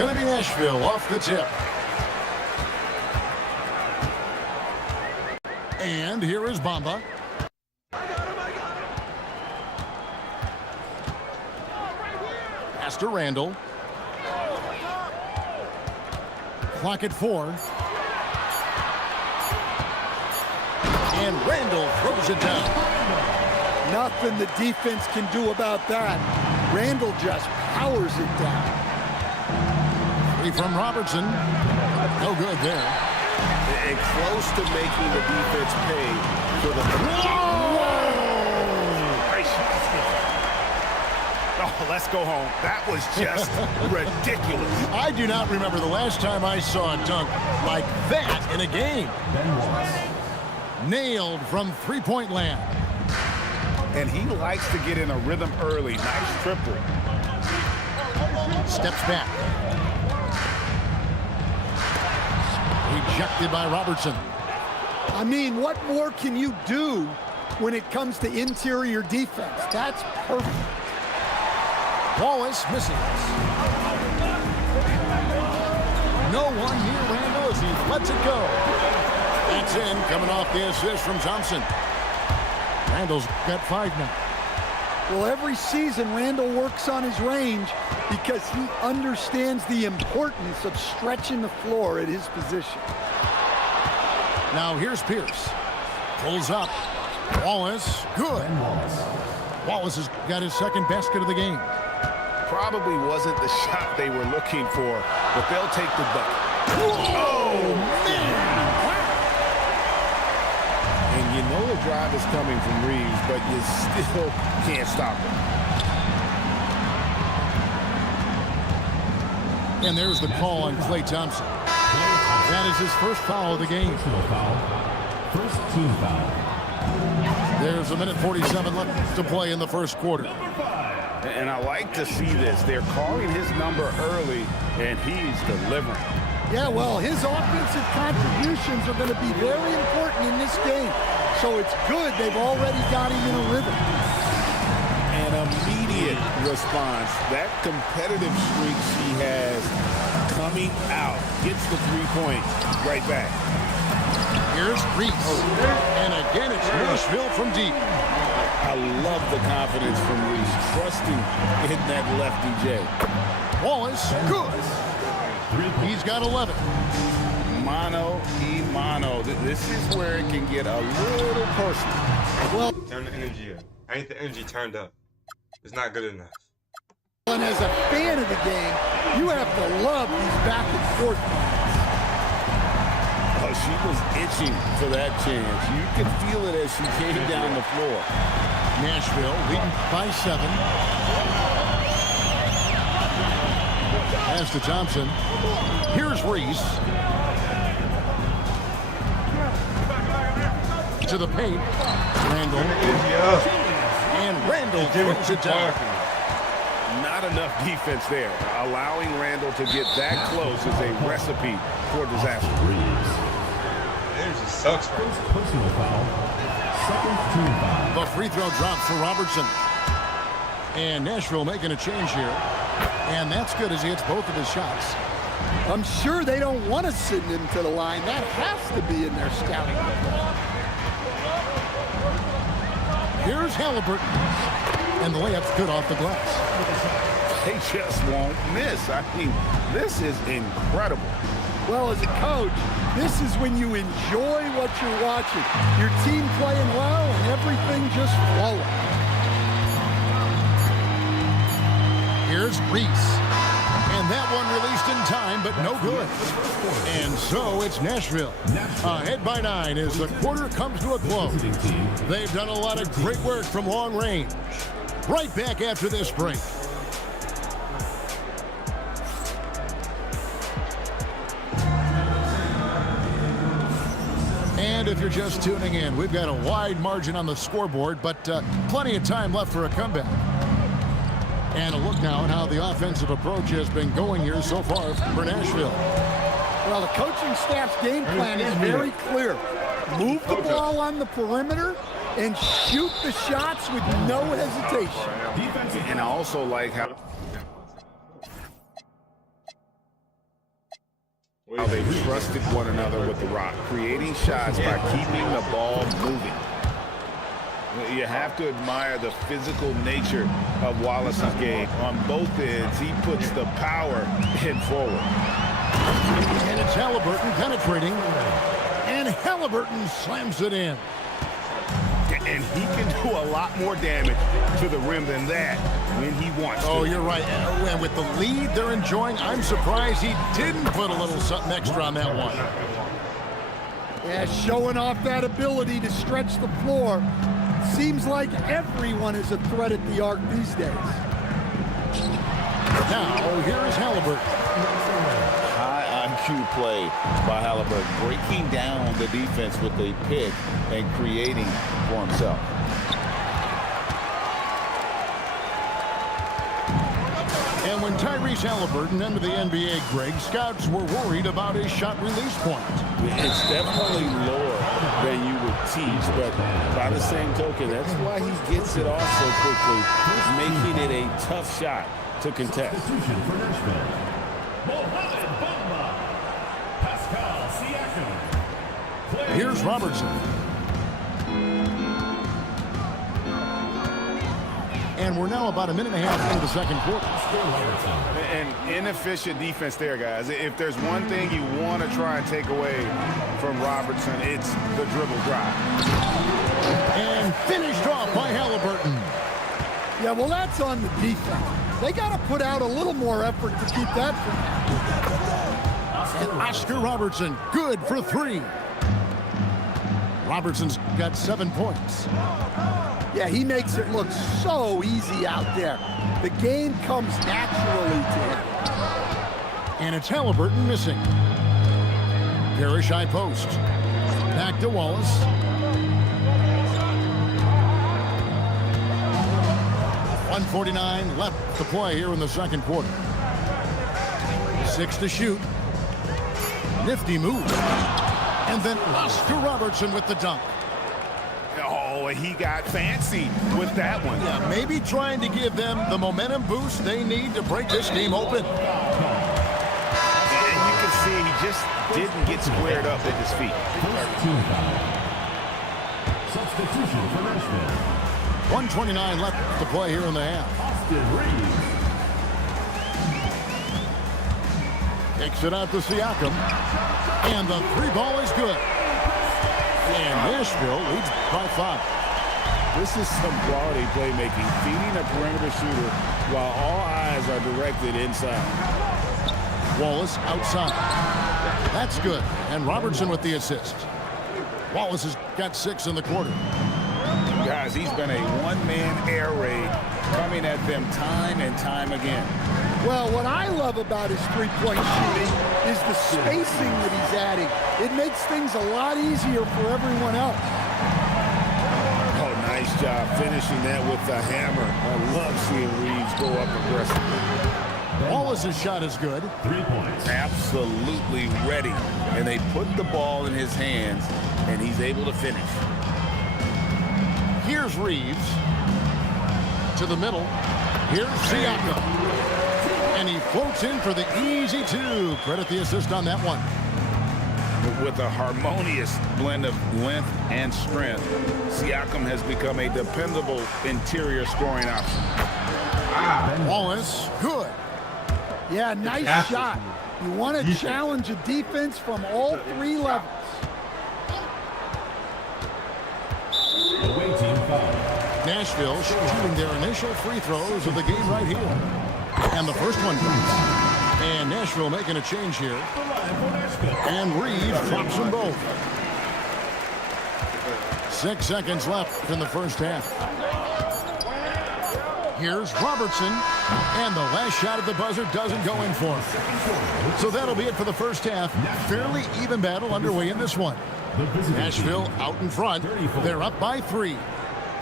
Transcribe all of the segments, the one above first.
going to be Nashville off the tip. And here is Bamba. Pass to Randall. Clock at 4. And Randall throws it down. Nothing the defense can do about that. Randall just powers it down. Free from Robertson. No good there. And close to making the defense pay for the... Oh, let's go home. That was just ridiculous. I do not remember the last time I saw a dunk like that in a game. Nailed from three-point land. And he likes to get in a rhythm early. Nice triple. Steps back. Rejected by Robertson. I mean, what more can you do when it comes to interior defense? That's perfect. Wallace misses. No one near Randall as he lets it go. That's in, coming off the assist from Thompson. Randall's got 5 now. Well, every season, Randall works on his range because he understands the importance of stretching the floor at his position. Now here's Pierce. Pulls up. Wallace, good. Wallace has got his second basket of the game. Probably wasn't the shot they were looking for, but they'll take the bucket. Oh, man! And you know the drive is coming from Reeves, but you still can't stop it. And there's the call on Klay Thompson. That is his first foul of the game. First team foul. There's 1:47 left to play in the first quarter. And I like to see this. They're calling his number early, and he's delivering. Yeah, well, his offensive contributions are going to be very important in this game. So it's good they've already got him in a rhythm. An immediate response. That competitive streak she has coming out. Gets the 3 points right back. Here's Reese. And again, it's Nashville from deep. I love the confidence from Reese. Trusting in that lefty J. Wallace, good. He's got 11. Mano y mano. This is where it can get a little personal. Well, Turn the energy up. I ain't the energy turned up. It's not good enough. and as a fan of the game, you have to love these back and forth moments. Oh, she was itching for that chance. You could feel it as she came down the floor. Nashville leading by 7. Pass to Thompson. Here's Reese. To the paint. Randall. And Randall throws it down. Not enough defense there. Allowing Randall to get that close is a recipe for disaster. Energy sucks right now. Personal foul. Second team foul. The free throw drops for Robertson. And Nashville making a change here. And that's good as he hits both of his shots. I'm sure they don't want to send him to the line. That has to be in their scouting report. Here's Halliburton. And the layup's good off the glass. They just won't miss. I mean, this is incredible. Well, as a coach, this is when you enjoy what you're watching. Your team playing well and everything just flowing. Here's Reese. And that one released in time, but no good. And so it's Nashville. Ahead by 9 as the quarter comes to a close. They've done a lot of great work from long range. Right back after this break. And if you're just tuning in, we've got a wide margin on the scoreboard, but plenty of time left for a comeback. And a look now at how the offensive approach has been going here so far for Nashville. Well, the coaching staff's game plan is very clear. Move the ball on the perimeter and shoot the shots with no hesitation. And I also like how how they trusted one another with the rock, creating shots by keeping the ball moving. You have to admire the physical nature of Wallace's game. On both ends, he puts the power in forward. And it's Halliburton penetrating. And Halliburton slams it in. And he can do a lot more damage to the rim than that when he wants to. Oh, you're right. And with the lead they're enjoying, I'm surprised he didn't put a little something extra on that one. Yeah, showing off that ability to stretch the floor. Seems like everyone is a threat at the arc these days. Now, here's Halliburton. High IQ play by Halliburton, breaking down the defense with a pick and creating for himself. And when Tyrese Halliburton entered the NBA, Greg, scouts were worried about his shot release point. It's definitely lower than you would teach, but by the same token, that's why he gets it off so quickly, making it a tough shot to contest. Substitution for Nashville. Mohamed Bamba. Pascal Siakam. Here's Robertson. And we're now about a minute and a half into the second quarter. An inefficient defense there, guys. If there's one thing you want to try and take away from Robertson, it's the dribble drive. And finished off by Halliburton. Yeah, well, that's on the defense. They got to put out a little more effort to keep that from happening. And Oscar Robertson, good for 3. Robertson's got 7 points. Yeah, he makes it look so easy out there. The game comes naturally to him. And it's Halliburton missing. Parrish high post. Back to Wallace. .149 left to play here in the second quarter. 6 to shoot. Nifty move. And then Oscar Robertson with the dunk. Oh, he got fancy with that one. Yeah, maybe trying to give them the momentum boost they need to break this game open. And you can see he just didn't get squared up at his feet. First team foul. Substitution for Nashville. 1:29 left to play here in the half. Austin Reeves. Takes it out to Siakam. And the 3 ball is good. And Nashville leads by 5. This is some quality playmaking, feeding a perimeter shooter while all eyes are directed inside. Wallace outside. That's good. And Robertson with the assist. Wallace has got 6 in the quarter. Guys, he's been a one-man air raid coming at them time and time again. Well, what I love about his three-point shooting is the spacing that he's adding. It makes things a lot easier for everyone else. Oh, nice job finishing that with the hammer. I love seeing Reeves go up aggressively. Wallace's shot is good. 3 points. Absolutely ready. And they put the ball in his hands, and he's able to finish. Here's Reeves. To the middle. Here's Siakam. And he floats in for the easy 2. Credit the assist on that one. With a harmonious blend of length and strength, Siakam has become a dependable interior scoring option. Wallace, good. Yeah, nice shot. You want to challenge a defense from all 3 levels. Away team foul. Nashville shooting their initial free throws of the game right here. And the first one goes. And Nashville making a change here. And Reeves drops them both. 6 seconds left in the first half. Here's Robertson. And the last shot at the buzzer doesn't go in for him. So that'll be it for the first half. Fairly even battle underway in this one. Nashville out in front. They're up by 3.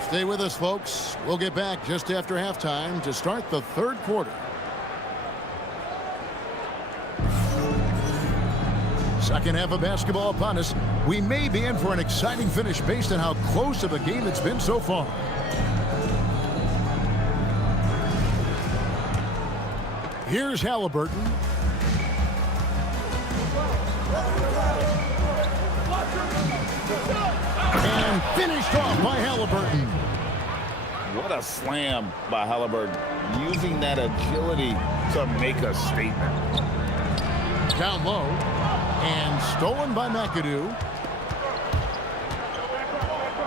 Stay with us, folks. We'll get back just after halftime to start the third quarter. Second half of basketball upon us. We may be in for an exciting finish based on how close of a game it's been so far. Here's Halliburton. And finished off by Halliburton. What a slam by Halliburton, using that agility to make a statement. Down low. And stolen by McAdoo.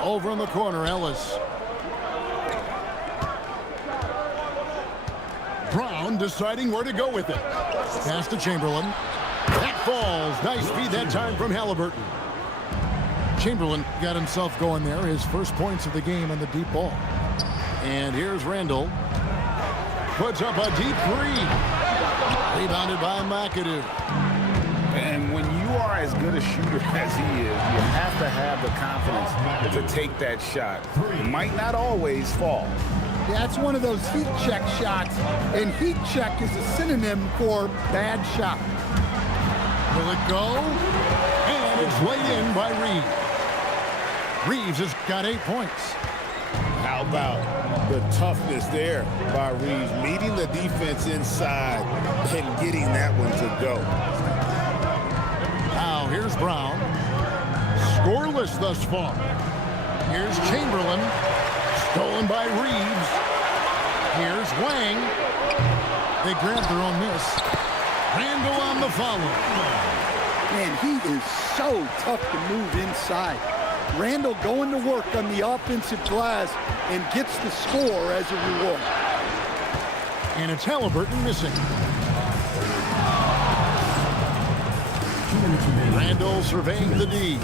Over in the corner, Ellis. Brown deciding where to go with it. Pass to Chamberlain. That falls. Nice feed that time from Halliburton. Chamberlain got himself going there. His first points of the game on the deep ball. And here's Randall. Puts up a deep three. Rebounded by McAdoo. And when you are as good a shooter as he is, you have to have the confidence to take that shot. It might not always fall. Yeah, it's one of those heat check shots, and heat check is a synonym for bad shot. Will it go? And it's laid in by Reeves. Reeves has got 8 points. How about the toughness there by Reeves, meeting the defense inside and getting that one to go. Now here's Brown. Scoreless thus far. Here's Chamberlain. Stolen by Reeves. Here's Wang. They grabbed their own miss. Randall on the follow. Man, he is so tough to move inside. Randall going to work on the offensive glass and gets the score as a reward. And it's Halliburton missing. Randall surveying the D.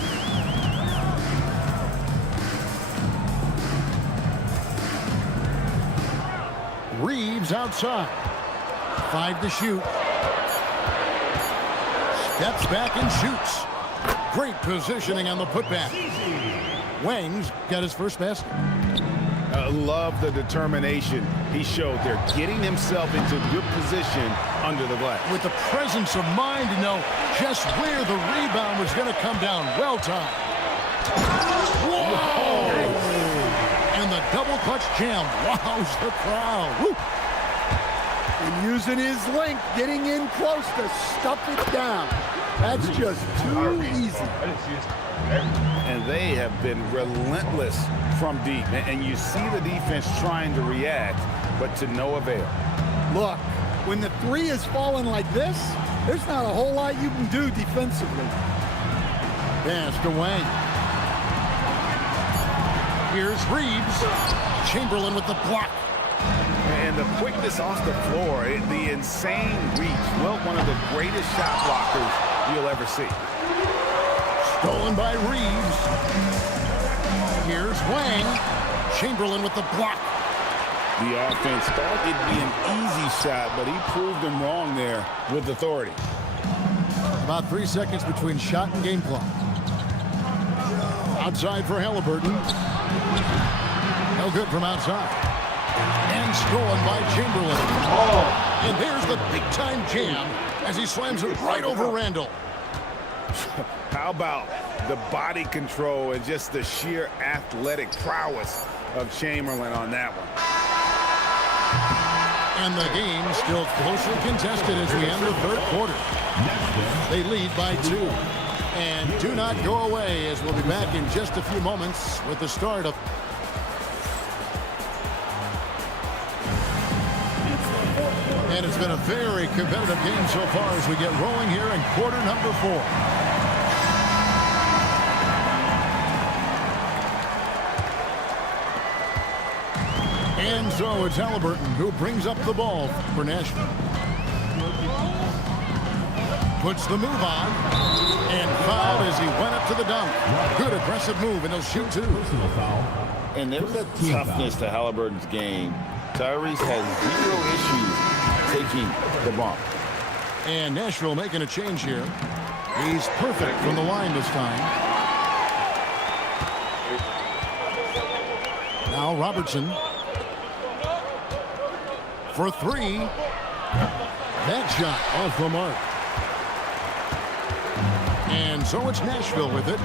Reeves outside. 5 to shoot. Steps back and shoots. Great positioning on the putback. Wang's got his first basket. I love the determination he showed there, getting himself into good position under the glass. With the presence of mind to know just where the rebound was going to come down. Well timed. Whoa! And the double clutch jam wows the crowd. Woo! And using his length, getting in close to stuff it down. That's just too easy. And they have been relentless from deep. And you see the defense trying to react, but to no avail. Look, when the three is falling like this, there's not a whole lot you can do defensively. Pass to Wang. Here's Reeves. Chamberlain with the block. And the quickness off the floor, the insane reach. Well, one of the greatest shot blockers you'll ever see. Stolen by Reeves. Here's Wang. Chamberlain with the block. The offense thought it'd be an easy shot, but he proved them wrong there with authority. About 3 seconds between shot and game clock. Outside for Halliburton. No good from outside. And stolen by Chamberlain. Oh, and there's the big-time jam as he slams it right over Randall. How about the body control and just the sheer athletic prowess of Chamberlain on that one? And the game still closely contested as we end the third quarter. They lead by 2. And do not go away, as we'll be back in just a few moments with the start of... And it's been a very competitive game so far as we get rolling here in quarter number 4. And so it's Halliburton who brings up the ball for Nashville. Puts the move on and fouled as he went up to the dunk. Good aggressive move, and he'll shoot 2. And there's a toughness to Halliburton's game. Tyrese has 0 issues taking the bump. And Nashville making a change here. He's perfect from the line this time. Now Robertson. For 3. That shot off the mark. And so it's Nashville with it.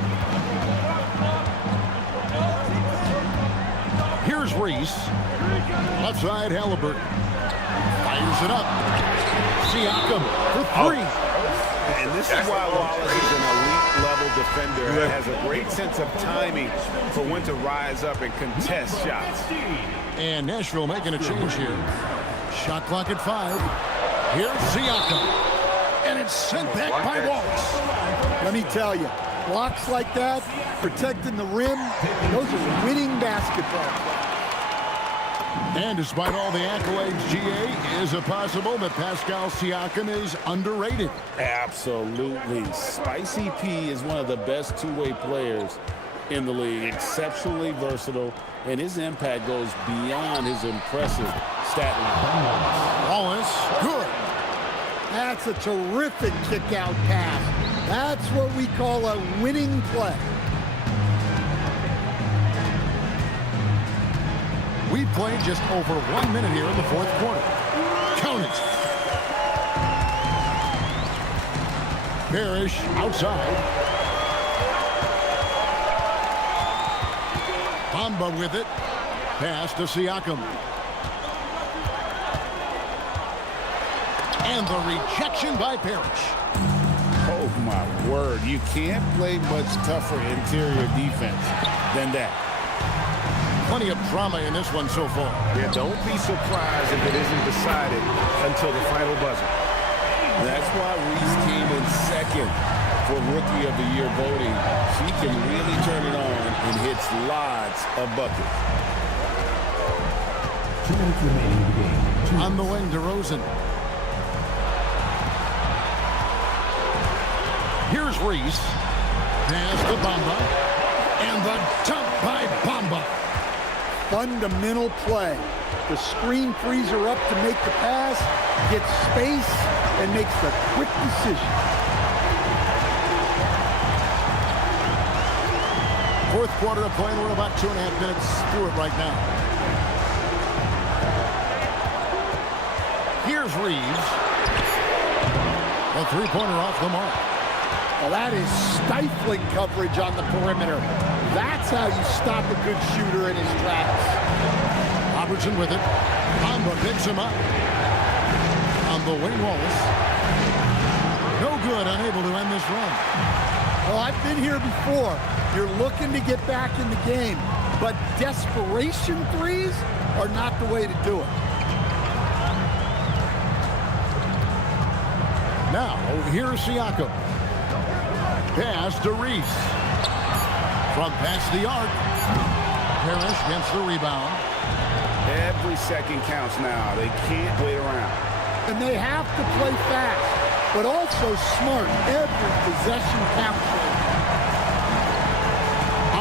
Here's Reese. Left side, Halliburton. Fires it up. Siakam for 3. And And this is why Wallace is an elite-level defender and has a great sense of timing for when to rise up and contest shots. And Nashville making a change here. Shot clock at 5. Here's Siakam. And it's sent back by Wallace. Let me tell you, blocks like that, protecting the rim, those are winning basketball. And despite all the accolades, GA, is it possible that Pascal Siakam is underrated? Absolutely. Spicy P is one of the best two-way players in the league. Exceptionally versatile, and his impact goes beyond his impressive stat line. Wallace, good. That's a terrific kick-out pass. That's what we call a winning play. We played just over 1 minute here in the fourth quarter. Count it. Parrish outside. Bamba with it. Pass to Siakam. And the rejection by Parrish. Oh, my word. You can't play much tougher interior defense than that. Plenty of drama in this one so far. Yeah, don't be surprised if it isn't decided until the final buzzer. That's why Reese came in second for Rookie of the Year voting. She can really turn it on and hits lots of buckets. 2 minutes remaining in the game. On the wing to Rosen. Here's Reese. Pass to Bamba. And the dunk by Bamba. Fundamental play. The screen frees her up to make the pass, gets space, and makes a quick decision. Fourth quarter of play. We're about 2.5 minutes through it right now. Here's Reeves. A three-pointer off the mark. Well, that is stifling coverage on the perimeter. That's how you stop a good shooter in his tracks. Robertson with it. Bamba picks him up. On the wing, Wallace. No good, unable to end this run. Well, I've been here before. You're looking to get back in the game, but desperation threes are not the way to do it. Now, here's Siakam. Pass to Reese. From past the arc. Parrish gets the rebound. Every second counts now. They can't wait around. And they have to play fast, but also smart. Every possession counts.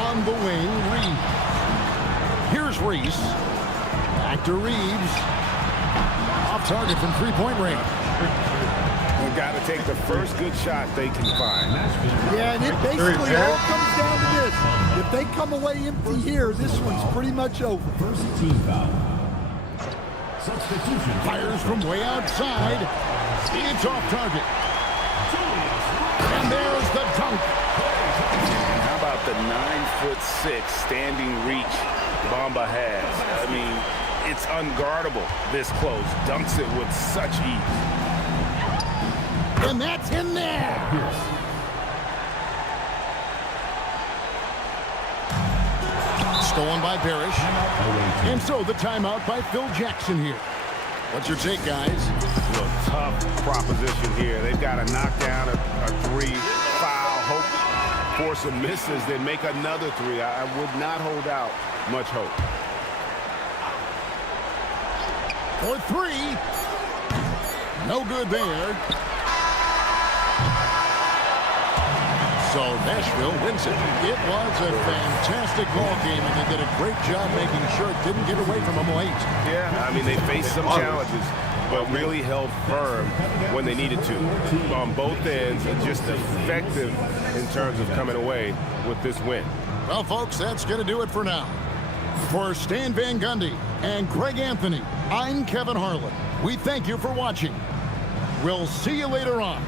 On the wing, Reeves. Here's Reese. Back to Reeves. Off target from three-point range. They've got to take the first good shot they can find. Yeah, and it basically all comes down to this. If they come away empty here, this one's pretty much over. First team foul. Substitution. Fires from way outside. It's off target. And there's the dunk. How about the 9'6" standing reach Bamba has? I mean, it's unguardable this close. Dunks it with such ease. And that's in there. Stolen by Parrish. And so the timeout by Phil Jackson here. What's your take, guys? Look, tough proposition here. They've got to knock down a three, foul, hope for some misses, then make another three. I would not hold out much hope. For three. No good there. So Nashville wins it. It was a fantastic ball game, and they did a great job making sure it didn't get away from them late. Yeah, I mean, they faced some challenges, but really held firm when they needed to on both ends, and just effective in terms of coming away with this win. Well, folks, that's going to do it for now. For Stan Van Gundy and Greg Anthony, I'm Kevin Harlan. We thank you for watching. We'll see you later on.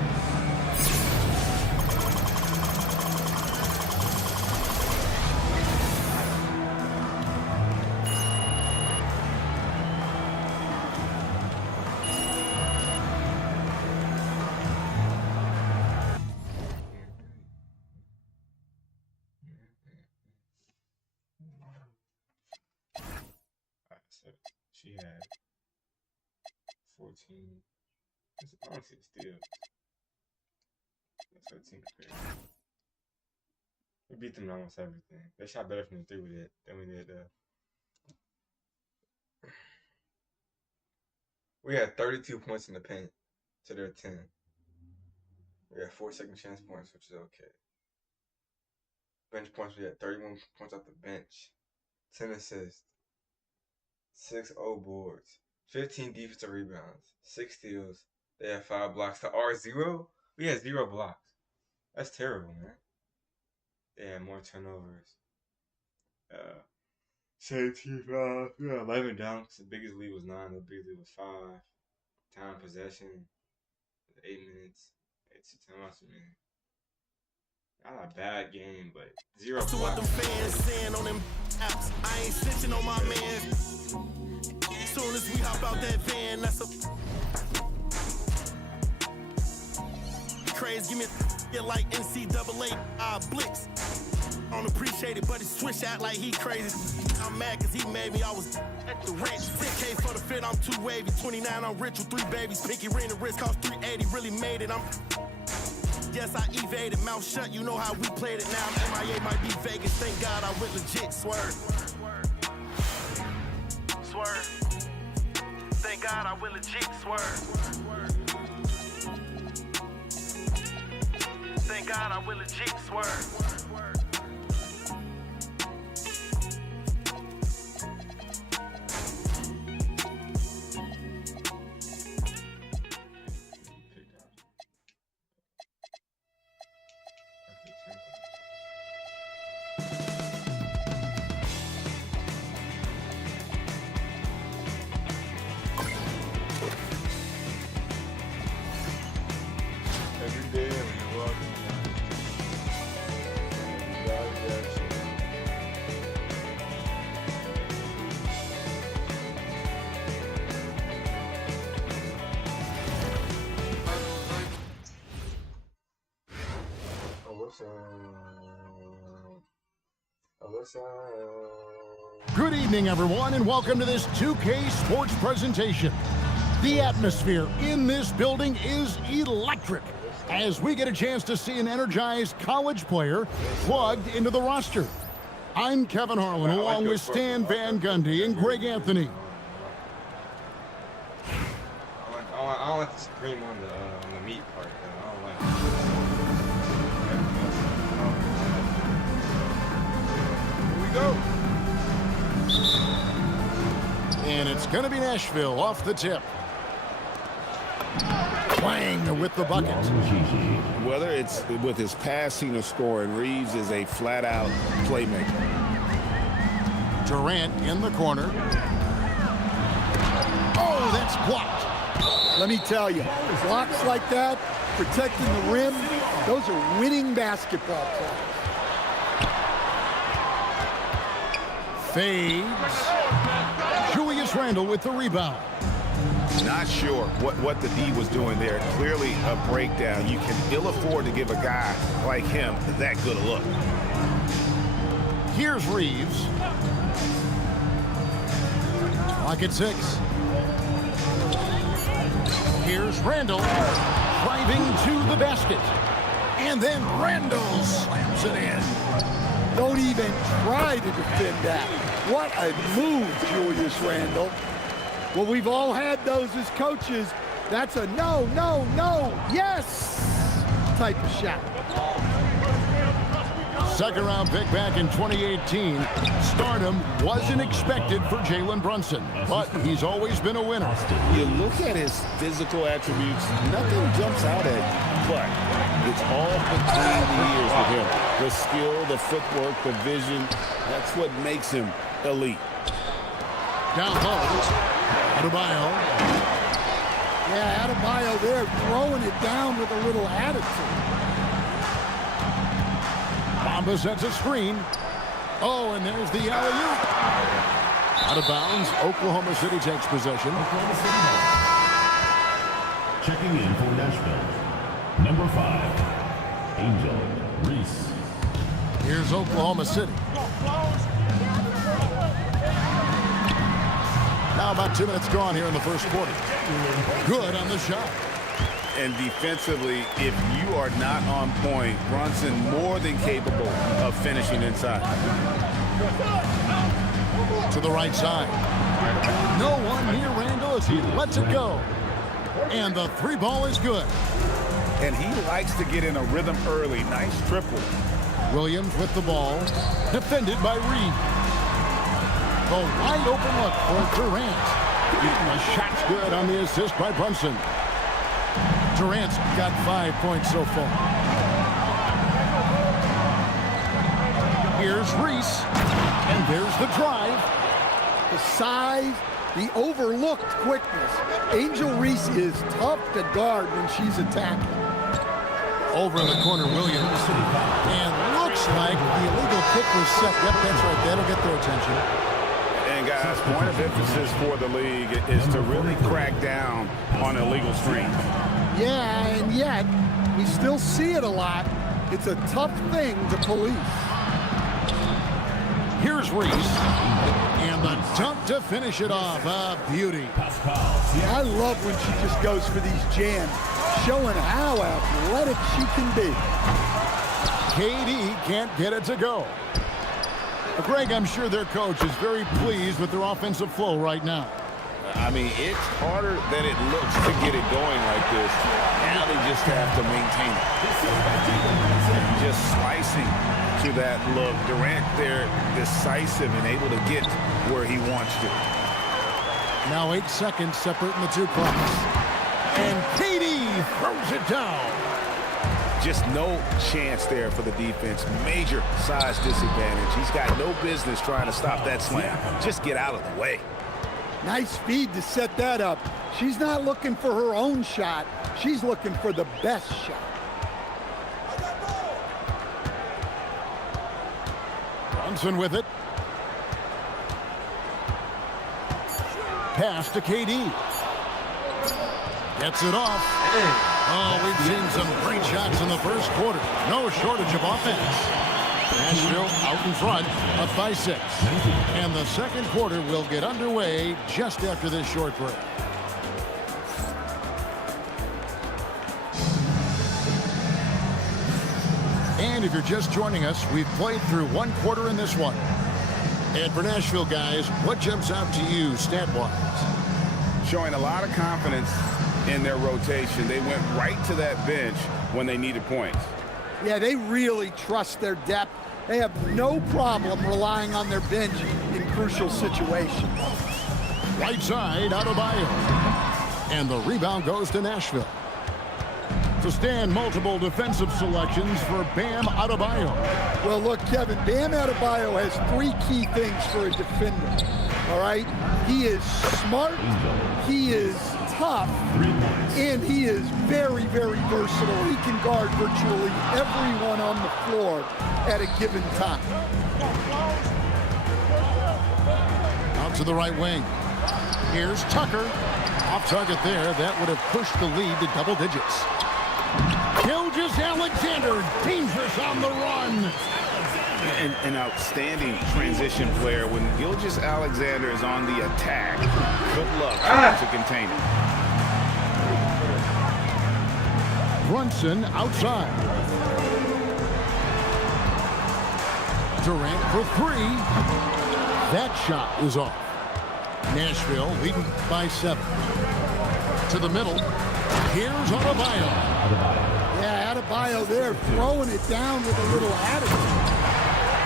So she had 14. That's honestly still. That's her team compared. We beat them in almost everything. They shot better from the 3 than we did. We had 32 points in the paint to their 10. We had 4 second chance points, which is okay. Bench points, we had 31 points off the bench, 10 assists, 6 boards, 15 defensive rebounds, 6 steals. They had 5 blocks. To our 0, we had 0 blocks. That's terrible, man. They had more turnovers. 17 fouls. We had 11 dunks. The biggest lead was 9. The biggest lead was 5. Time possession, 8 minutes. It's a timeout, man. Not a bad game, but 0 blocks. To what them fans saying on them apps, I ain't snitching on my man. As soon as we hop out that van, that's a craze. Give me a like NCAA blitz. I don't appreciate it, but he switch out like he crazy. I'm mad cause he made me, I was at the rent. 10K for the fit, I'm too wavy. 29, I'm rich with 3 babies. Pinky ring, the wrist cost 380, really made it. Yes, I evaded, mouth shut, you know how we played it. Now MIA might be Vegas, thank God I went legit, swerve. Swerve. Thank God I went legit, swerve. Thank God I went legit, swerve. Good evening, everyone, and welcome to this 2K Sports presentation. The atmosphere in this building is electric as we get a chance to see an energized college player plugged into the roster. I'm Kevin Harlan, along with Stan Van Gundy and Greg Anthony. I don't like the Supreme on the meat part, though. I don't like it. Here we go. And it's going to be Nashville off the tip. Wang with the bucket. Whether it's with his passing or scoring, Reeves is a flat-out playmaker. Durant in the corner. Oh, that's blocked. Let me tell you, blocks like that, protecting the rim, those are winning basketball plays. Fades. Julius Randle with the rebound. Not sure what the D was doing there. Clearly a breakdown. You can ill afford to give a guy like him that good a look. Here's Reeves. Clock at 6. Here's Randle driving to the basket. And then Randle slams it in. Don't even try to defend that. What a move, Julius Randle. Well, we've all had those as coaches. That's a no, no, no, yes type of shot. Second round pick back in 2018. Stardom wasn't expected for Jalen Brunson, but he's always been a winner. You look at his physical attributes, nothing jumps out at you, but it's all between the ears with him. The skill, the footwork, the vision, that's what makes him elite. Down low. Adebayo. Yeah, Adebayo there throwing it down with a little attitude. Bamba sets a screen. Oh, and there's the alley-oop. Out of bounds, Oklahoma City takes possession. Oklahoma City Hawks. Checking in for Nashville. Number 5, Angel Reese. Here's Oklahoma City. about 2 minutes gone here in the first quarter. Good on the shot. And defensively, if you are not on point, Brunson more than capable of finishing inside. To the right side. No one near Randall as he lets it go. And the three ball is good. And he likes to get in a rhythm early. Nice triple. Williams with the ball. Defended by Reed. The wide open look for Durant. The shot's good on the assist by Brunson. Durant's got 5 points so far. Here's Reese. And there's the drive. The size, the overlooked quickness. Angel Reese is tough to guard when she's attacking. Over in the corner, Williams. And looks like the illegal kick was set. Yep, that's right. That'll get their attention. And guys, point of emphasis for the league is to really crack down on illegal screens. Yeah, and yet we still see it a lot. It's a tough thing to police. Here's Reese. And the dunk to finish it off. A beauty. I love when she just goes for these jams, showing how athletic she can be. KD can't get it to go. Greg, I'm sure their coach is very pleased with their offensive flow right now. I mean, it's harder than it looks to get it going like this. Now they just have to maintain it. Just slicing to that look. Durant there, decisive and able to get where he wants to. Now 8 seconds separating the two clocks. And KD throws it down. Just no chance there for the defense. Major size disadvantage. He's got no business trying to stop that slam. Just get out of the way. Nice speed to set that up. She's not looking for her own shot. She's looking for the best shot. Brunson with it. Pass to KD. Gets it off. Oh, we've seen some great shots in the first quarter. No shortage of offense. Nashville out in front, up by 6. And the second quarter will get underway just after this short break. And if you're just joining us, we've played through 1 quarter in this one. And for Nashville, guys, what jumps out to you stat-wise? Showing a lot of confidence in their rotation. They went right to that bench when they needed points. Yeah, they really trust their depth. They have no problem relying on their bench in crucial situations. Right side, Adebayo. And the rebound goes to Nashville. To stand multiple defensive selections for Bam Adebayo. Well, look, Kevin, Bam Adebayo has 3 key things for a defender. All right? He is smart, he is tough, and he is very, very versatile. He can guard virtually everyone on the floor at a given time. Out to the right wing. Here's Tucker. Off target there. That would have pushed the lead to double digits. Gilgeous-Alexander, dangerous on the run. An outstanding transition player. When Gilgeous-Alexander is on the attack, good luck trying to contain it. Brunson outside. Durant for 3. That shot is off. Nashville leading by 7. To the middle. Here's Adebayo. Yeah, Adebayo there throwing it down with a little attitude.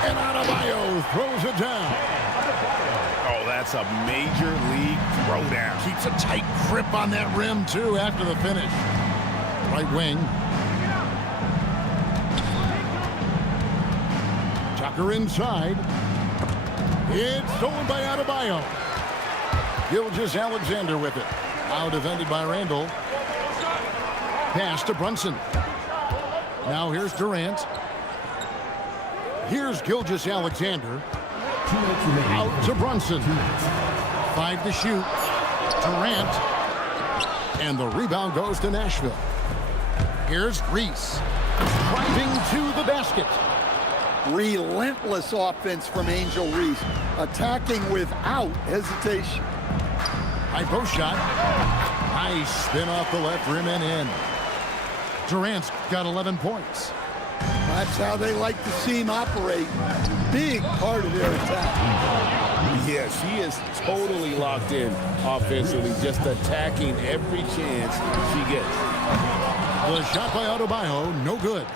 And Adebayo throws it down. Oh, that's a major league throwdown. Keeps a tight grip on that rim, too, after the finish. Right wing. Tucker inside. It's stolen by Adebayo. Gilgeous-Alexander with it. Now defended by Randall. Pass to Brunson. Now here's Durant. Here's Gilgeous-Alexander. Out to Brunson. 5 to shoot. Durant. And the rebound goes to Nashville. Here's Reese. Driving to the basket. Relentless offense from Angel Reese. Attacking without hesitation. High post shot. Nice spin off the left rim and in. Durant's got 11 points. That's how they like to see him operate. Big part of their attack. Yes, he is totally locked in offensively, just attacking every chance she gets. The shot by Adebayo, no good.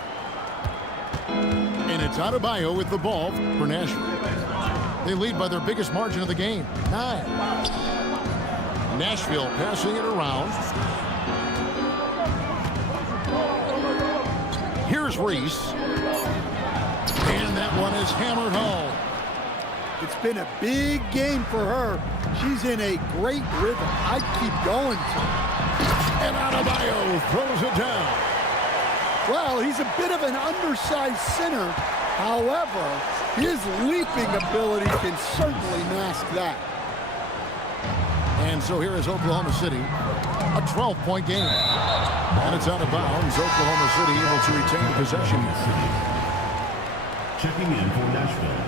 And it's Adebayo with the ball for Nashville. They lead by their biggest margin of the game, 9. Nashville passing it around. Here's Reese. And that one is hammered home. It's been a big game for her. She's in a great rhythm. I'd keep going to her. And Adebayo throws it down. Well, he's a bit of an undersized center. However, his leaping ability can certainly mask that. And so here is Oklahoma City, a 12-point game. And it's out of bounds. Oklahoma City able to retain possession. Checking in for Nashville,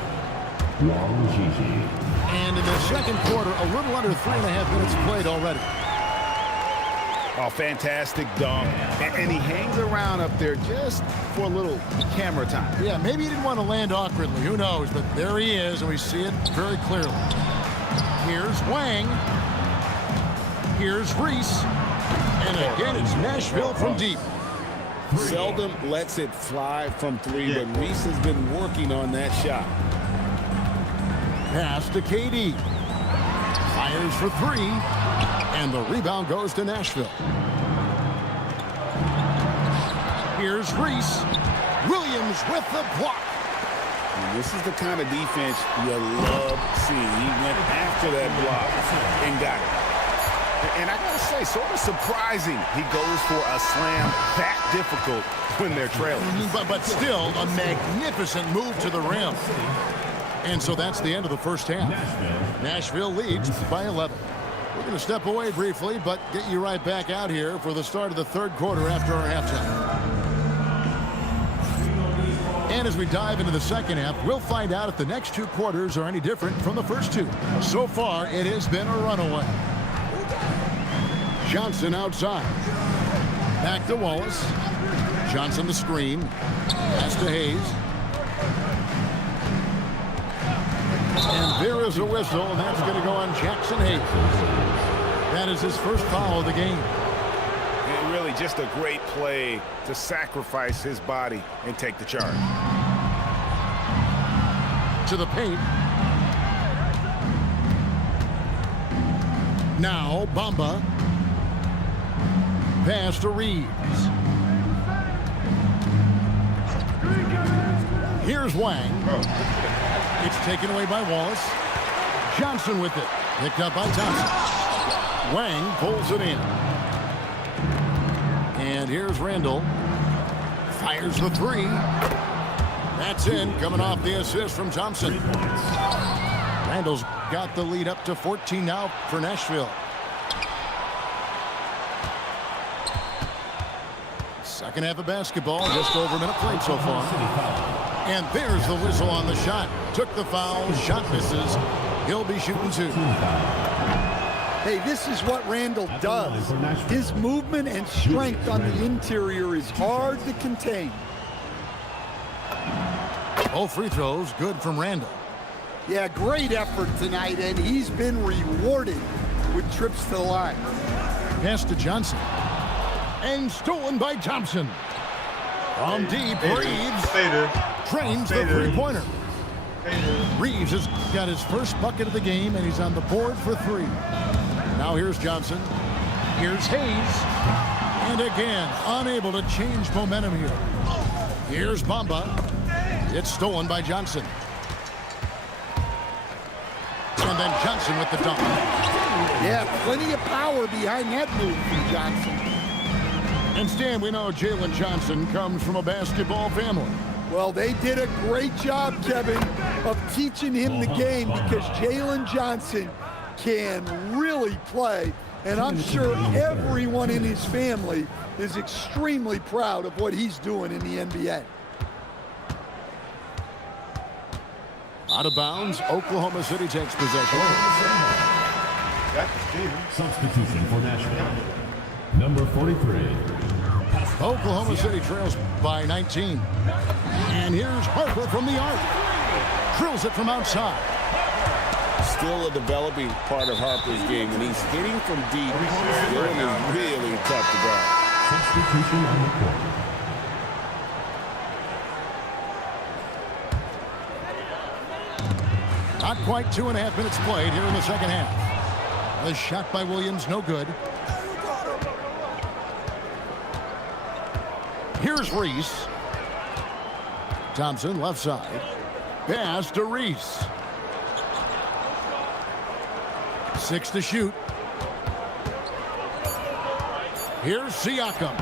Wong Gigi. And in the second quarter, a little under 3.5 minutes played already. Oh, fantastic dunk. And he hangs around up there just for a little camera time. Yeah, maybe he didn't want to land awkwardly. Who knows? But there he is, and we see it very clearly. Here's Wang. Here's Reese. And again, it's Nashville from deep. Seldom lets it fly from 3, but Reese has been working on that shot. Pass to KD. Fires for 3. And the rebound goes to Nashville. Here's Reese. Williams with the block. And this is the kind of defense you love seeing. He went after that block and got it. And I gotta say, sort of surprising he goes for a slam that difficult when they're trailing. But still, a magnificent move to the rim. And so that's the end of the first half. Nashville leads by 11. We're going to step away briefly, but get you right back out here for the start of the third quarter after our halftime. And as we dive into the second half, we'll find out if the next 2 quarters are any different from the first 2. So far, it has been a runaway. Johnson outside. Back to Wallace. Johnson the screen. Pass to Hayes. And there is a whistle, and that's going to go on Jackson Hayes. That is his first foul of the game. And really just a great play to sacrifice his body and take the charge. To the paint. Now Bamba. Pass to Reeves. Here's Wang. It's taken away by Wallace. Johnson with it. Picked up by Thompson. Wang pulls it in. And here's Randall. Fires the 3. That's in, coming off the assist from Thompson. Randall's got the lead up to 14 now for Nashville. Second half of basketball, just over a minute played so far. And there's the whistle on the shot. Took the foul, shot misses. He'll be shooting 2. Hey, this is what Randall does. His movement and strength on the interior is hard to contain. Both free throws good from Randall. Yeah, great effort tonight, and he's been rewarded with trips to the line. Pass to Johnson. And stolen by Thompson. From deep, Reeves trains the three-pointer. Reeves has got his first bucket of the game, and he's on the board for 3. Now here's Johnson. Here's Hayes. And again, unable to change momentum here. Here's Bamba. It's stolen by Johnson. And then Johnson with the dunk. Yeah, plenty of power behind that move from Johnson. And Stan, we know Jalen Johnson comes from a basketball family. Well, they did a great job, Kevin, of teaching him the game because Jalen Johnson can really play. And I'm sure everyone in his family is extremely proud of what he's doing in the NBA. Out of bounds, Oklahoma City takes possession. Substitution for Nashville. Number 43. Oklahoma City trails by 19. And here's Harper from the arc. Drills it from outside. Still a developing part of Harper's game. When he's hitting from deep, Dylan is really tough to guard. Substitution on the court. Not quite 2.5 minutes played here in the second half. The shot by Williams, no good. Here's Reese. Thompson, left side. Pass to Reese. 6 to shoot. Here's Siakam.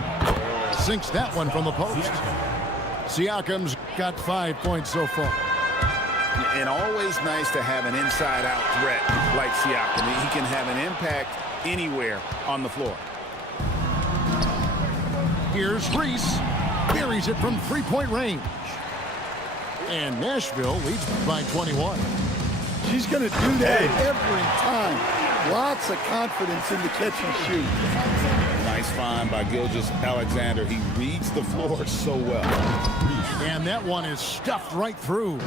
Sinks that one from the post. Siakam's got 5 points so far. And always nice to have an inside-out threat like Siakam. He can have an impact anywhere on the floor. Here's Reese. Buries it from three-point range. And Nashville leads by 21. She's going to do that every time. Lots of confidence in the catch and shoot. Nice find by Gilgeous-Alexander. He reads the floor so well. And that one is stuffed right through.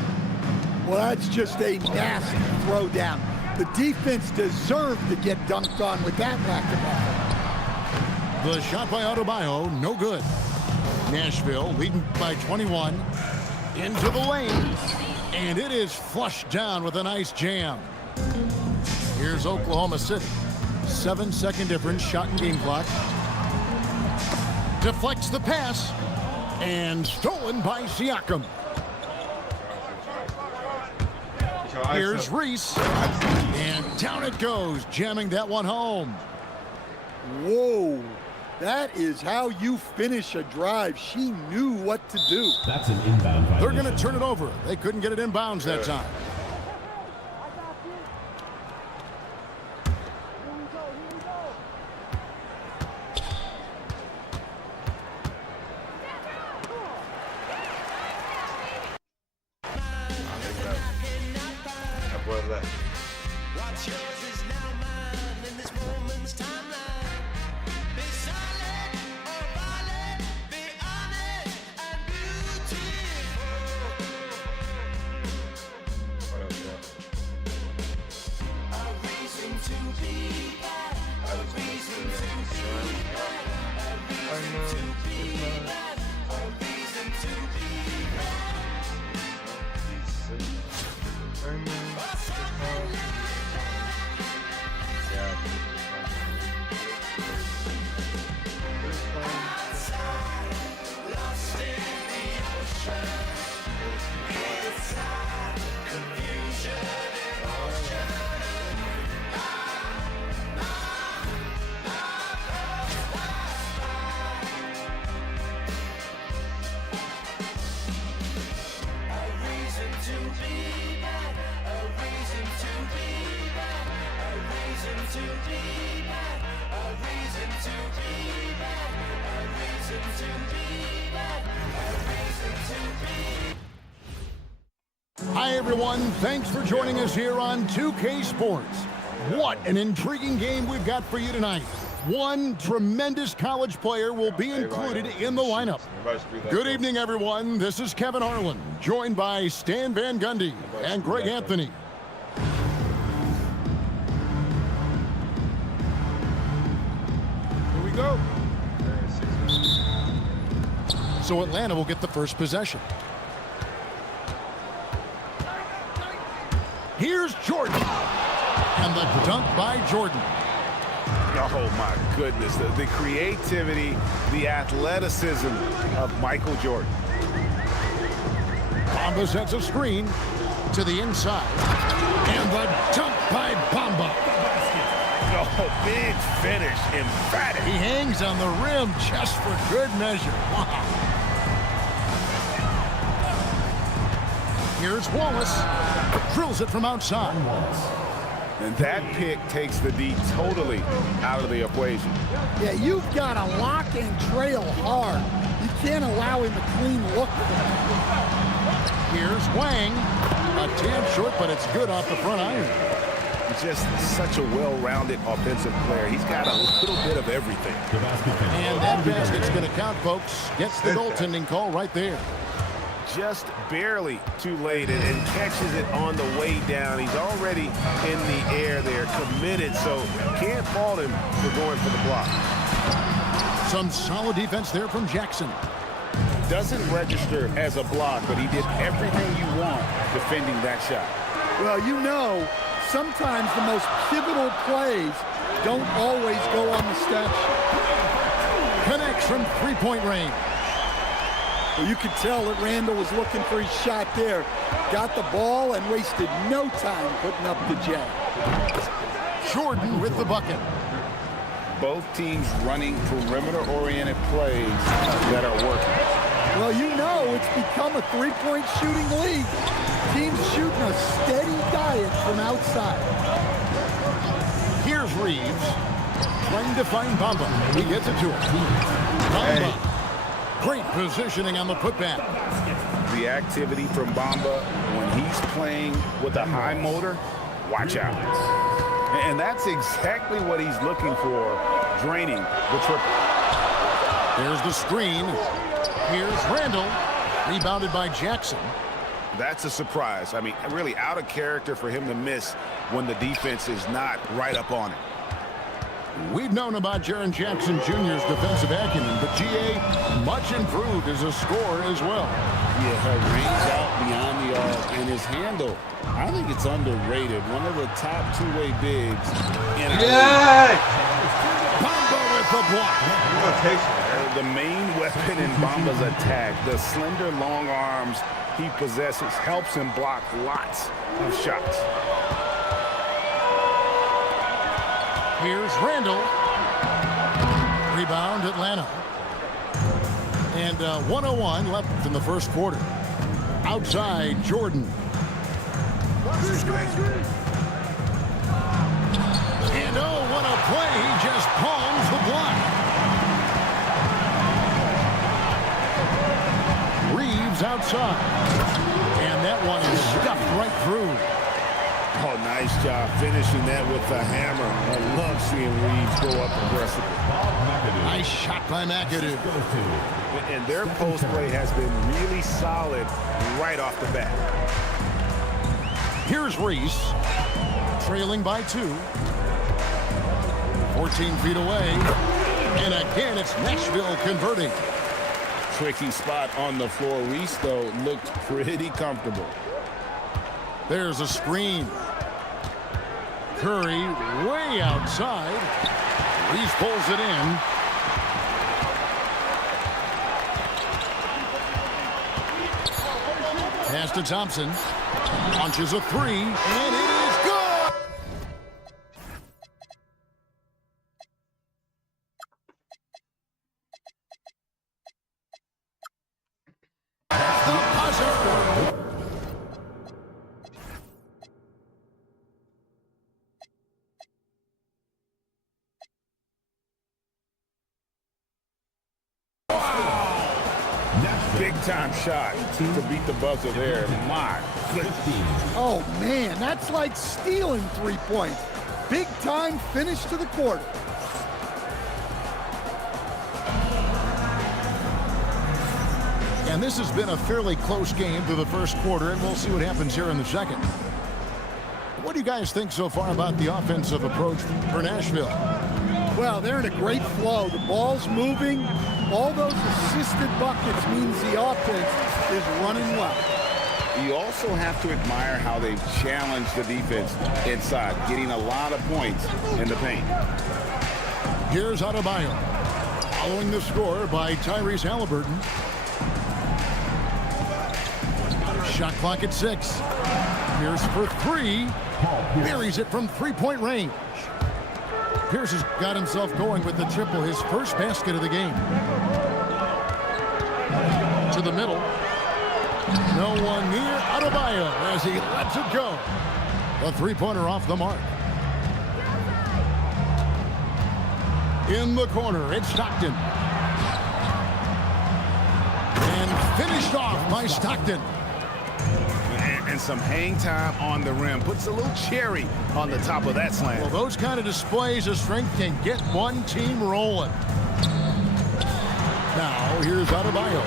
Well, that's just a nasty throwdown. The defense deserved to get dunked on with that lack of effort. The shot by Adebayo, no good. Nashville leading by 21. Into the lane. And it is flushed down with a nice jam. Here's Oklahoma City. 7-second difference, shot and game clock. Deflects the pass. And stolen by Siakam. Here's Reese. And down it goes, jamming that one home. Whoa. That is how you finish a drive. She knew what to do. That's an inbound violation. They're going to turn it over. They couldn't get it inbounds that time. What's yours is now mine in this moment's timeline. Be silent or violent, be honest and beautiful. A reason to be bad, a reason to be bad, a reason to be bad, a reason to be bad. Hi, everyone. Thanks for joining us here on 2K Sports. What an intriguing game we've got for you tonight. One tremendous college player will be included in the lineup. Good evening, everyone. This is Kevin Harlan, joined by Stan Van Gundy and Greg Anthony. Here we go. So Atlanta will get the first possession. Here's Jordan. And the dunk by Jordan. Oh, my goodness. The creativity, the athleticism of Michael Jordan. Bamba sets a screen to the inside. And the dunk by Bamba. Oh, big finish. Emphatic. He hangs on the rim just for good measure. Wow. Here's Wallace. Drills it from outside. And that pick takes the D totally out of the equation. Yeah, you've got to lock and trail hard. You can't allow him a clean look. Here's Wang. A tad short, but it's good off the front iron. just such a well-rounded offensive player. He's got a little bit of everything. And that basket's going to count, folks. Gets the goaltending call right there. Just barely too late and catches it on the way down. He's already in the air there, committed, so can't fault him for going for the block. Some solid defense there from Jackson. Doesn't register as a block, but he did everything you want defending that shot. Well, you know, sometimes the most pivotal plays don't always go on the stat sheet. Connects from three-point range. Well, you could tell that Randall was looking for his shot there. Got the ball and wasted no time putting up the jab. Jordan with the bucket. Both teams running perimeter-oriented plays that are working. Well, you know it's become a three-point shooting league. Teams shooting a steady diet from outside. Here's Reeves trying to find Bamba. He gets it to him. Bamba. Great positioning on the putback. The activity from Bamba when he's playing with a high motor, watch out. And that's exactly what he's looking for, draining the triple. There's the screen. Here's Randall. Rebounded by Jackson. That's a surprise. I mean, really out of character for him to miss when the defense is not right up on it. We've known about Jaren Jackson Jr.'s defensive acumen, but G.A. much improved as a scorer as well. Yeah, range out beyond the arc, and his handle, I think it's underrated. One of the top two-way bigs. Bamba with the block. The main weapon in Bamba's attack, the slender long arms he possesses, helps him block lots of shots. Here's Randall. Rebound Atlanta. And 1:01 left in the first quarter. Outside Jordan. And oh, what a play. He just palms the block. Reeves outside. And that one is stuffed right through. Oh, nice job finishing that with the hammer. I love seeing Reeves go up aggressively. Nice shot by McAdoo. And their post play has been really solid right off the bat. Here's Reese, trailing by 2. 14 feet away. And again, it's Nashville converting. Tricky spot on the floor. Reese, though, looked pretty comfortable. There's a screen. Curry way outside. Reese pulls it in. Pass to Thompson. Launches a 3, and it is good! That's the buzzer! Big-time shot to beat the buzzer there. My goodness. Oh, man, that's like stealing 3 points. Big-time finish to the quarter. And this has been a fairly close game through the first quarter, and we'll see what happens here in the second. What do you guys think so far about the offensive approach for Nashville? Well, they're in a great flow. The ball's moving. All those assisted buckets means the offense is running well. You also have to admire how they've challenged the defense inside, getting a lot of points in the paint. Here's Adebayo, following the score by Tyrese Halliburton. Shot clock at 6. Pierce for 3. Buries it from three-point range. Pierce has got himself going with the triple, his first basket of the game. To the middle. No one near Adebayo as he lets it go. A three-pointer off the mark. In the corner, it's Stockton. And finished off by Stockton. And some hang time on the rim. Puts a little cherry on the top of that slam. Well, those kind of displays of strength can get one team rolling. Now, here's Adebayo.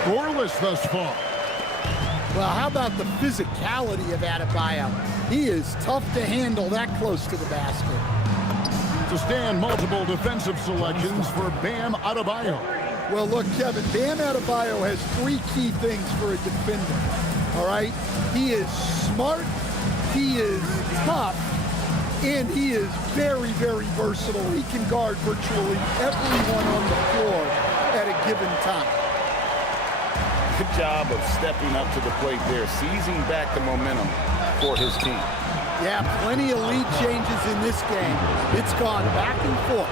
Scoreless thus far. Well, how about the physicality of Adebayo? He is tough to handle that close to the basket. To stand multiple defensive selections for Bam Adebayo. Well, look, Kevin, Bam Adebayo has three key things for a defender, all right? He is smart, he is tough, and he is very, very versatile. He can guard virtually everyone on the floor at a given time. Good job of stepping up to the plate there, seizing back the momentum for his team. Yeah, plenty of lead changes in this game. It's gone back and forth.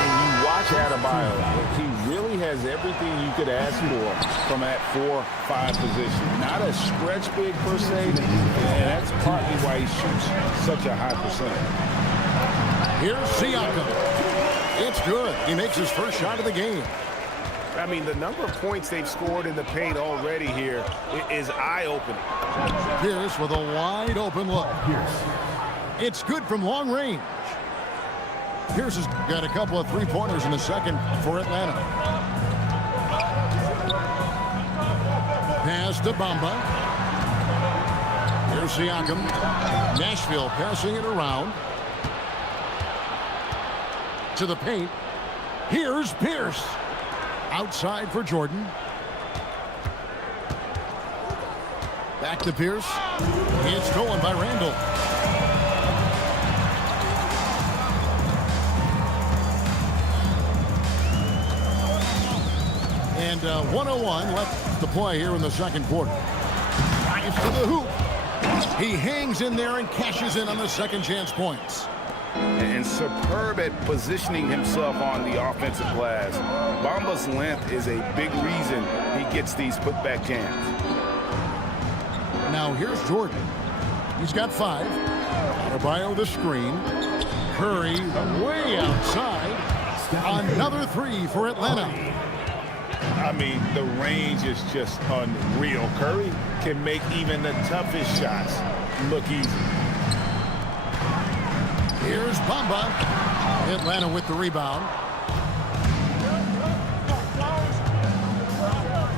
And you watch Adebayo, he really has everything you could ask for from that 4-5 position. Not a stretch big per se, and that's partly why he shoots such a high percentage. Here's Siakam. It's good. He makes his first shot of the game. I mean, the number of points they've scored in the paint already here is eye-opening. Pierce with a wide open look. It's good from long range. Pierce has got a couple of three-pointers in the second for Atlanta. Pass to Bamba. Here's Siakam. Nashville passing it around. To the paint. Here's Pierce. Outside for Jordan. Back to Pierce. It's stolen by Randall. And 1:01 left to play here in the second quarter. Drives to the hoop. He hangs in there and cashes in on the second chance points. And superb at positioning himself on the offensive glass. Bamba's length is a big reason he gets these putback jams. Now here's Jordan. He's got 5. Adebayo the screen. Curry way outside. Another 3 for Atlanta. I mean, the range is just unreal. Curry can make even the toughest shots look easy. Here's Bamba. Atlanta with the rebound.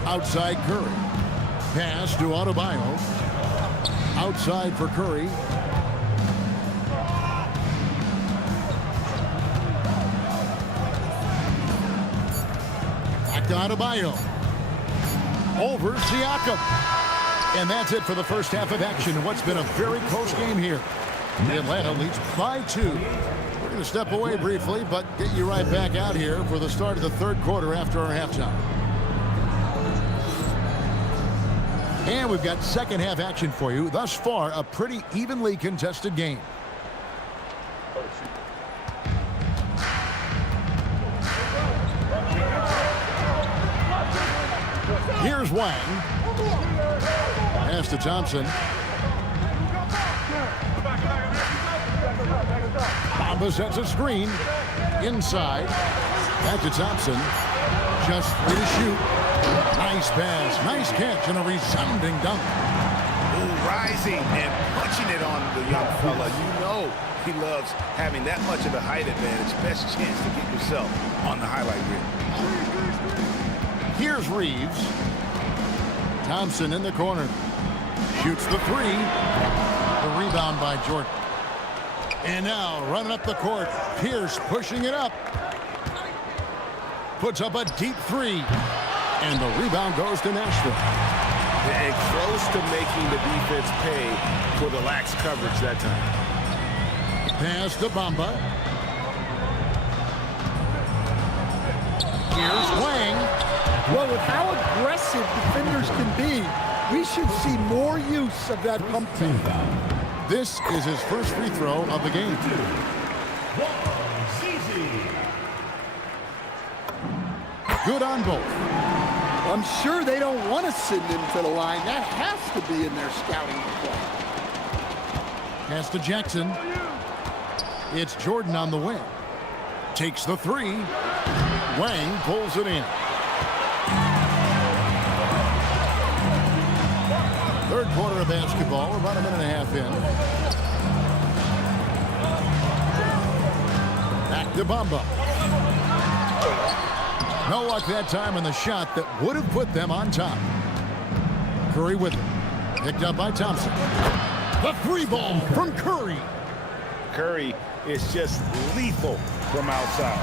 Outside Curry. Pass to Adebayo. Outside for Curry. Back to Adebayo. Over Siakam. And that's it for the first half of action in what's been a very close game here. Atlanta leads by 2. We're going to step away briefly, but get you right back out here for the start of the third quarter after our halftime. And we've got second half action for you. Thus far, a pretty evenly contested game. Here's Wang. Pass to Thompson. Bamba sets a screen. Inside. Back to Thompson. Just 3 to shoot. Nice pass. Nice catch and a resounding dunk. Ooh, rising and punching it on the young fella. You know he loves having that much of a height advantage. Best chance to get yourself on the highlight reel. Here's Reeves. Thompson in the corner. Shoots the 3. The rebound by Jordan. And now running up the court. Pierce pushing it up. Puts up a deep 3. And the rebound goes to Nashville. And close to making the defense pay for the lax coverage that time. Pass to Bamba. Here's Wang. Well, with how aggressive defenders can be, we should see more use of that pump fake. This is his first free throw of the game. Good on both. I'm sure they don't want to send him to the line. That has to be in their scouting report. Pass to Jackson. It's Jordan on the wing. Takes the 3. Wang pulls it in. Third quarter of basketball. We're about a minute and a half in. Back to Bamba. No luck that time in the shot that would have put them on top. Curry with it. Picked up by Thompson. The three ball from Curry. Curry is just lethal from outside.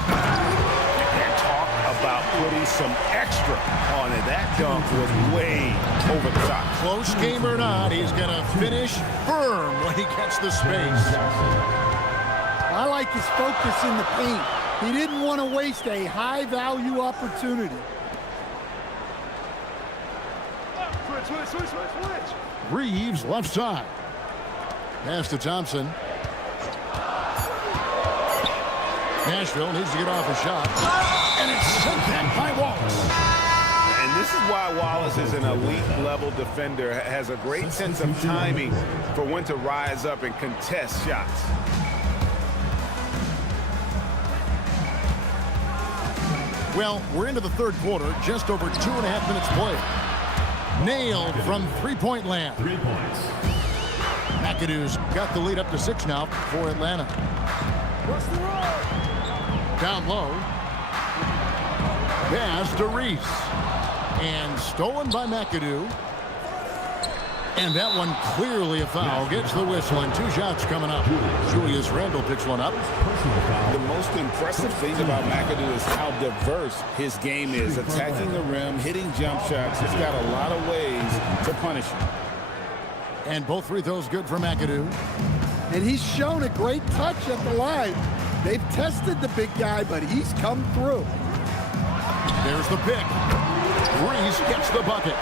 And talk about putting some extra on it. That dunk was way over the top. Close game or not, he's going to finish firm when he gets the space. I like his focus in the paint. He didn't want to waste a high-value opportunity. Switch. Reeves left side. Pass to Thompson. Nashville needs to get off a shot. And it's sent back by Wallace. And this is why Wallace is an elite-level defender, has a great sense of timing for when to rise up and contest shots. Well, we're into the third quarter, just over 2.5 minutes played. Nailed from three-point land. 3 points. McAdoo's got the lead up to 6 now for Atlanta. Down low. Pass to Reese. And stolen by McAdoo. And that one clearly a foul. Gets the whistle and 2 shots coming up. Julius Randle picks one up. The most impressive thing about McAdoo is how diverse his game is. Attacking the rim, hitting jump shots. He's got a lot of ways to punish him. And both free throws good for McAdoo. And he's shown a great touch at the line. They've tested the big guy, but he's come through. There's the pick. Reese gets the bucket.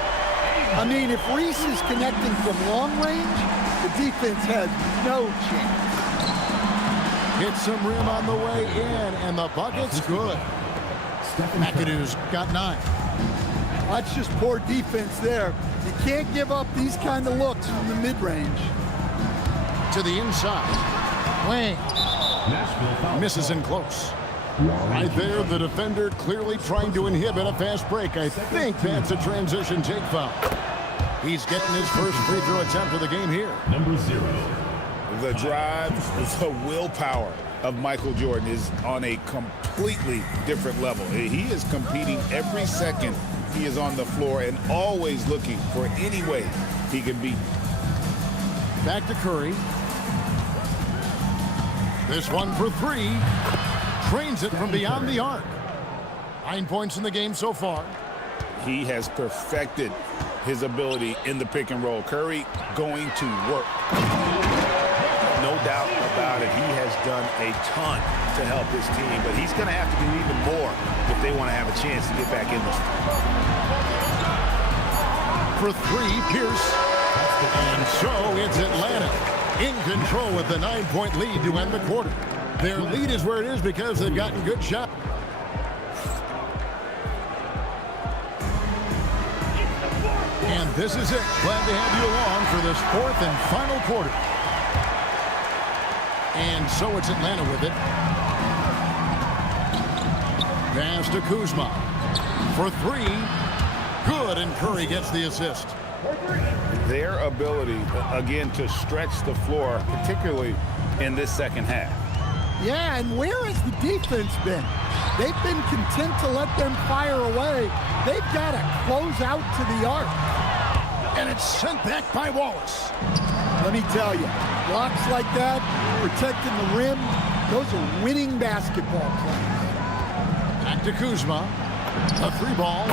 I mean, if Reese is connecting from long range, the defense has no chance. Hits some rim on the way in, and the bucket's good. McAdoo's got 9. That's just poor defense there. You can't give up these kind of looks from the mid-range. To the inside. Wang. Misses in close. Right there, the defender clearly trying to inhibit a fast break. I think that's a transition take foul. He's getting his first free throw attempt of the game here. Number 0. The drive, the willpower of Michael Jordan is on a completely different level. He is competing every second he is on the floor and always looking for any way he can beat. Back to Curry. This one for 3. Trains it from beyond the arc. 9 points in the game so far. He has perfected his ability in the pick and roll. Curry going to work. No doubt about it. He has done a ton to help his team, but he's going to have to do even more if they want to have a chance to get back in this. For 3, Pierce. And so it's Atlanta in control with the 9-point lead to end the quarter. Their lead is where it is because they've gotten good shots. And this is it. Glad to have you along for this 4th and final quarter. And so it's Atlanta with it. Pass to Kuzma. For 3. Good, and Curry gets the assist. Their ability, again, to stretch the floor, particularly in this second half. Yeah, and where has the defense been? They've been content to let them fire away. They've got to close out to the arc. And it's sent back by Wallace. Let me tell you, blocks like that, protecting the rim, those are winning basketball plays. Back to Kuzma. A 3 ball.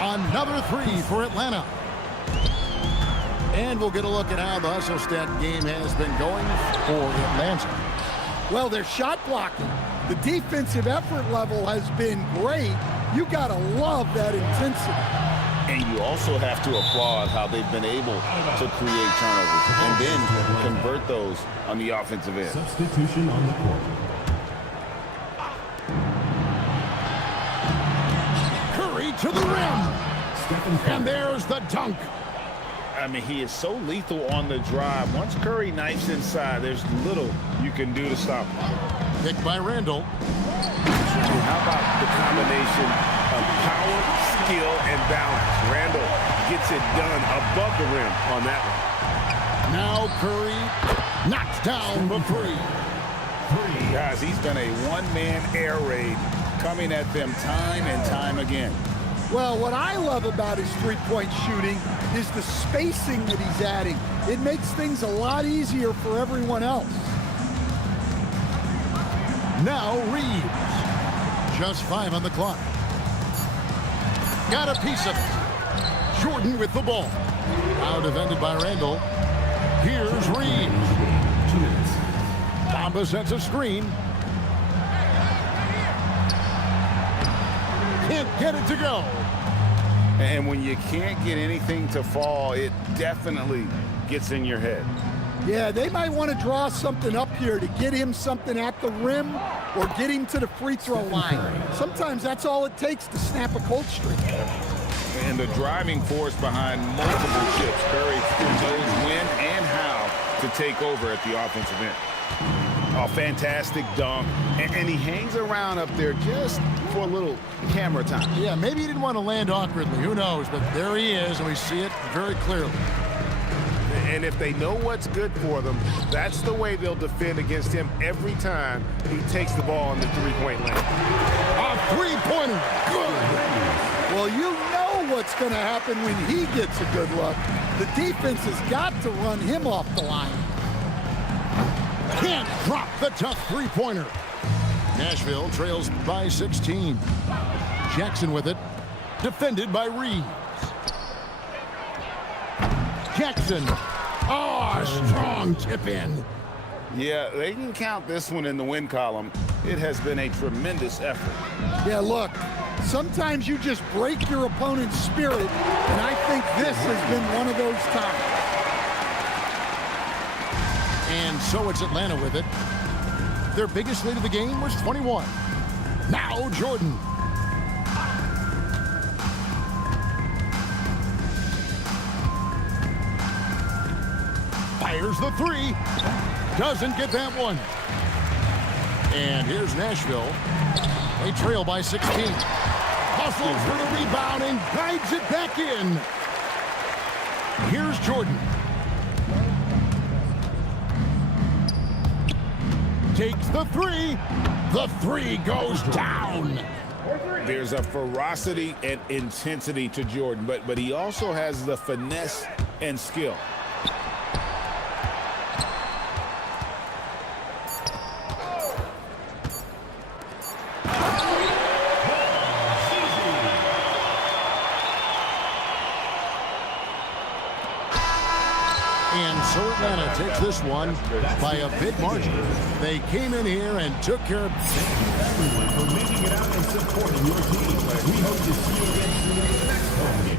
Another 3 for Atlanta. And we'll get a look at how the hustle stat game has been going for Atlanta. Well, their shot blocking. The defensive effort level has been great. You got to love that intensity. And you also have to applaud how they've been able to create turnovers and then convert those on the offensive end. Substitution on the court. Curry to the rim. And there's the dunk. I mean, he is so lethal on the drive. Once Curry knifes inside, there's little you can do to stop him. Picked by Randle. How about the combination of power, skill, and balance? Randle gets it done above the rim on that one. Now Curry knocks down the three. Guys, he's been a one-man air raid coming at them time and time again. Well, what I love about his three-point shooting is the spacing that he's adding. It makes things a lot easier for everyone else. Now Reeves. Just 5 on the clock. Got a piece of it. Jordan with the ball. Now defended by Randall. Here's Reeves. Bamba sets a screen. Can't get it to go. And when you can't get anything to fall, it definitely gets in your head. Yeah, they might want to draw something up here to get him something at the rim or get him to the free throw line. Sometimes that's all it takes to snap a cold streak. And the driving force behind multiple chips. Curry knows when and how to take over at the offensive end. A fantastic dunk, and he hangs around up there just for a little camera time. Yeah, maybe he didn't want to land awkwardly. Who knows? But there he is, and we see it very clearly. And if they know what's good for them, that's the way they'll defend against him every time he takes the ball in the three-point lane. A three-pointer. Good. Well, you know what's going to happen when he gets a good look. The defense has got to run him off the line. Can't drop the tough three-pointer. Nashville trails by 16. Jackson with it. Defended by Reeves. Jackson. Oh, strong tip in. Yeah, they can count this one in the win column. It has been a tremendous effort. Yeah, look, sometimes you just break your opponent's spirit, and I think this has been one of those times. And so it's Atlanta with it. Their biggest lead of the game was 21. Now Jordan. Fires the three. Doesn't get that one. And here's Nashville. They trail by 16. Hustles for the rebound and guides it back in. Here's Jordan. Takes the three. The three goes down. There's a ferocity and intensity to Jordan, but he also has the finesse and skill. And so Atlanta takes this one by a big margin. They came in here and took care of Thank you everyone for making it out and supporting your team. We hope to see you again soon in the next home game.